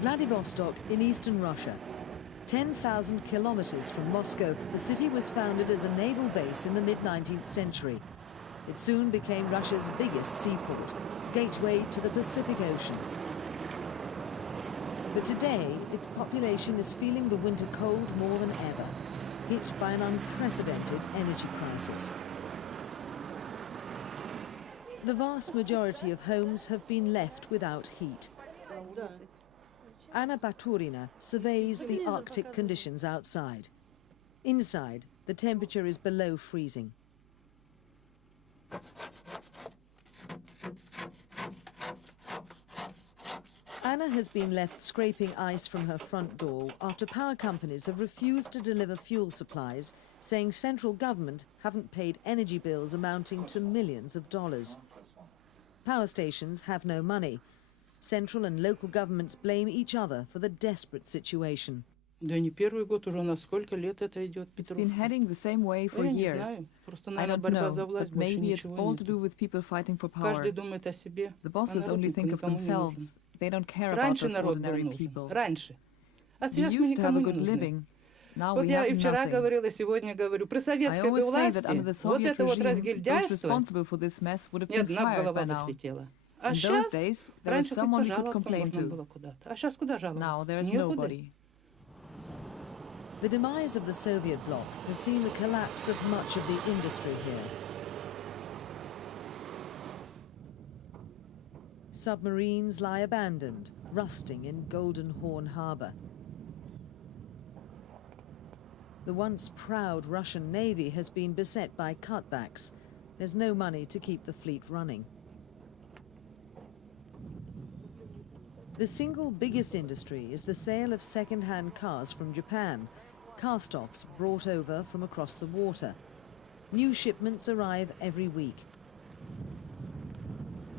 Vladivostok in eastern Russia. 10,000 kilometers from Moscow, the city was founded as a naval base in the mid-19th century. It soon became Russia's biggest seaport, gateway to the Pacific Ocean. But today, its population is feeling the winter cold more than ever, hit by an unprecedented energy crisis. The vast majority of homes have been left without heat. Anna Baturina surveys the Arctic conditions outside. Inside, the temperature is below freezing. Anna has been left scraping ice from her front door after power companies have refused to deliver fuel supplies, saying central government haven't paid energy bills amounting to millions of dollars. Power stations have no money. Central and local governments blame each other for the desperate situation. It's been heading the same way for years. I don't know, but maybe it's all to do with people fighting for power. The bosses only think of themselves. They don't care about us ordinary people. We used to have a good living. Now we have nothing. I always say that under the Soviet regime, those responsible for this mess would have been fired by now. In those days, there was someone you could complain to. Now there is nobody. The demise of the Soviet bloc has seen the collapse of much of the industry here. Submarines lie abandoned, rusting in Golden Horn Harbor. The once proud Russian Navy has been beset by cutbacks. There's no money to keep the fleet running. The single biggest industry is the sale of second-hand cars from Japan, cast-offs brought over from across the water. New shipments arrive every week.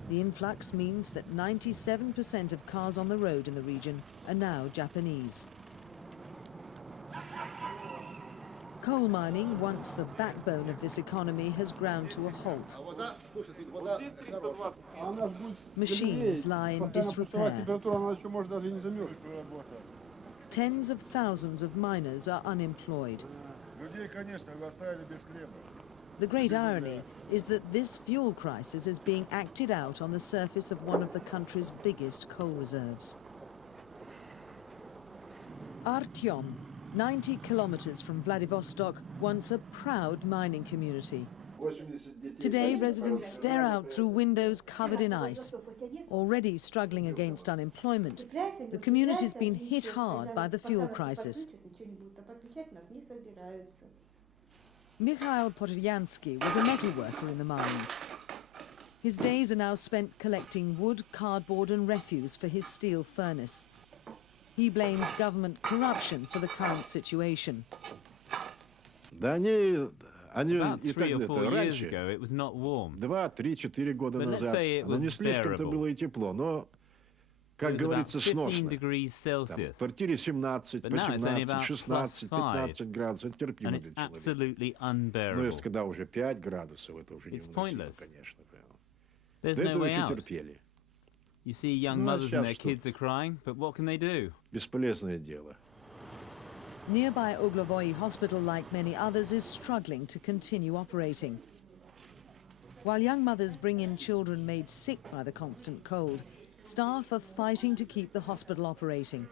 The influx means that 97% of cars on the road in the region are now Japanese. Coal mining, once the backbone of this economy, has ground to a halt. Machines lie in disrepair. Tens of thousands of miners are unemployed. The great irony is that this fuel crisis is being acted out on the surface of one of the country's biggest coal reserves. Artyom, 90 kilometers from Vladivostok, once a proud mining community. Today, residents stare out through windows covered in ice. Already struggling against unemployment, the community's been hit hard by the fuel crisis. Mikhail Podryansky was a metalworker in the mines. His days are now spent collecting wood, cardboard and refuse for his steel furnace. He blames government corruption for the current situation. About 3 or 4 years ago, it was not warm. 2-3-4 года But let's назад. say it Оно was не слишком-то bearable. было и тепло, но, как It was about говорится, 15 сносно. degrees Там, в Celsius. квартире 17, But now it's only 18, about 16, +5. 15 градусов. Это терпимо And для it's человека. absolutely Но unbearable. если когда уже 5 градусов, это уже It's невыносимо, pointless. конечно. There's До no этого way еще out. терпели. You see young Ну, а mothers and their сейчас что? kids are crying, but what can they do? Бесполезное дело. Nearby Uglovoy Hospital, like many others, is struggling to continue operating. While young mothers bring in children made sick by the constant cold, staff are fighting to keep the hospital operating.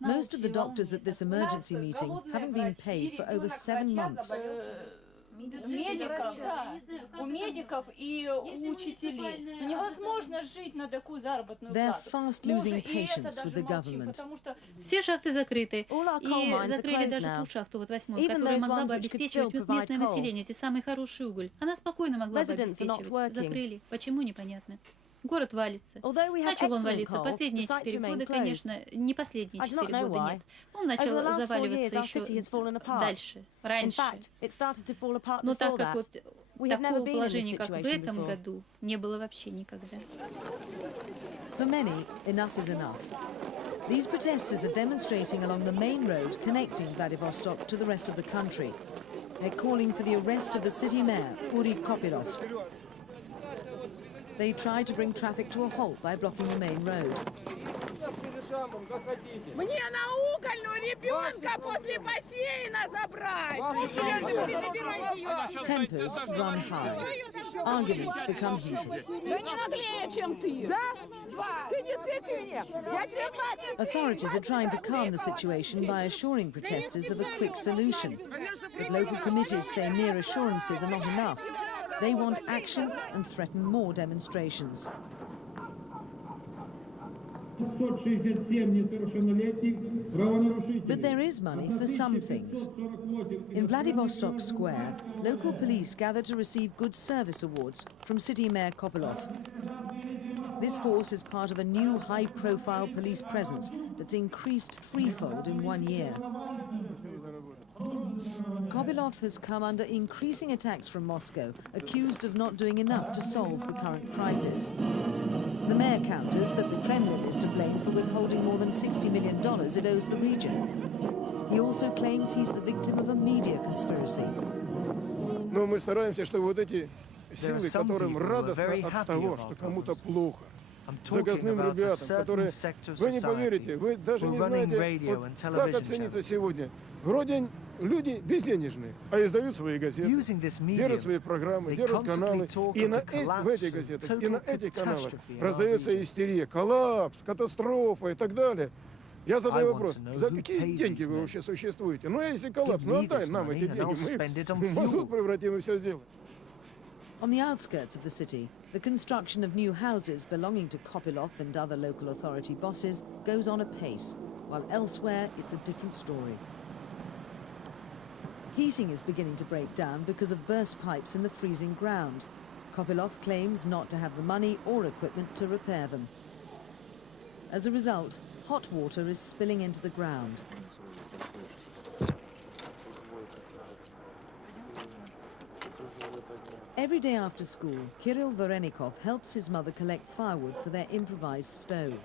Most of the doctors at this emergency meeting haven't been paid for over 7 months. Медиков, да, у медиков и у учителей. Невозможно жить на такую заработную They're плату. fast losing patience with the government. Все шахты закрыты, и закрыли даже ту шахту, вот 8-ю, которая могла бы обеспечивать местное население, эти самый хороший уголь. Она спокойно могла бы обеспечивать. Закрыли. Почему, непонятно. Город валится. Начал он валиться последние 4 года, конечно, не последние 4 года, нет. Он начал заваливаться еще дальше, раньше. Но так как вот такого положения, как в этом году, не было вообще никогда. For many, enough is enough. These protesters are demonstrating along the main road connecting Vladivostok to the rest of the country. They're calling for the arrest of the city mayor, Uri Kopilov. They try to bring traffic to a halt by blocking the main road. Мне на угольную ребенка после бассейна забрать! Tempers run high. Arguments become heated. Да не наглее, чем ты! Да? Ты не ты мне! Я тебе мать! Authorities are trying to calm the situation by assuring protesters of a quick solution. But local committees say mere assurances are not enough. They want action and threaten more demonstrations. But there is money for some things. In Vladivostok Square, local police gather to receive Good Service Awards from City Mayor Kopylov. This force is part of a new high-profile police presence that's increased threefold in 1 year. Kopylov has come under increasing attacks from Moscow, accused of not doing enough to solve the current crisis. The mayor counters that the Kremlin is to blame for withholding more than $60 million it owes the region. He also claims he's the victim of a media conspiracy. Но мы стараемся, чтобы вот эти силы, которым радостно от того, что кому-то плохо, заказным ребятам, которые, вы не поверите, вы даже не знаете, вот как оцениться сегодня. Вроде люди безденежные, а издают свои газеты, держат свои программы, держат каналы, и в этих газетах, и на этих каналах раздается истерия, коллапс, катастрофа и так далее. Я задаю вопрос, за какие деньги вы вообще существуете? Ну, если коллапс, ну отдай нам эти деньги, мы в мазут превратим и все сделаем. On the outskirts of the city, the construction of new houses belonging to Kopylov and other local authority bosses goes on apace, while elsewhere it's a different story. Heating is beginning to break down because of burst pipes in the freezing ground. Kopylov claims not to have the money or equipment to repair them. As a result, hot water is spilling into the ground. Every day after school, Kirill Vorenikov helps his mother collect firewood for their improvised stove.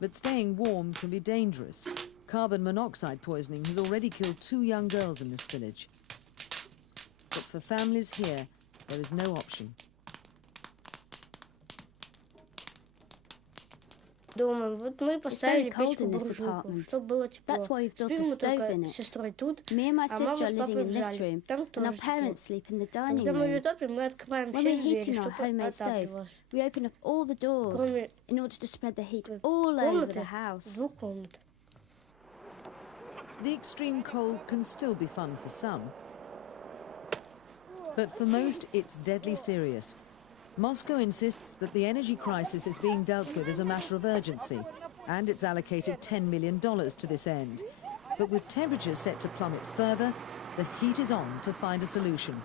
But staying warm can be dangerous. Carbon monoxide poisoning has already killed 2 young girls in this village. But for families here, there is no option. Думаем, вот мы поставили печку буржуйку, чтобы было тепло. Спим мы только с сестрой тут, а мама с папой в зале. Там тоже тепло. Когда мы ее топим, мы открываем все двери, чтобы отапливалось. Кроме комнаты, 2 комнат. The extreme cold can still be fun for some. But for most, it's deadly serious. Moscow insists that the energy crisis is being dealt with as a matter of urgency, and it's allocated $10 million to this end. But with temperatures set to plummet further, the heat is on to find a solution.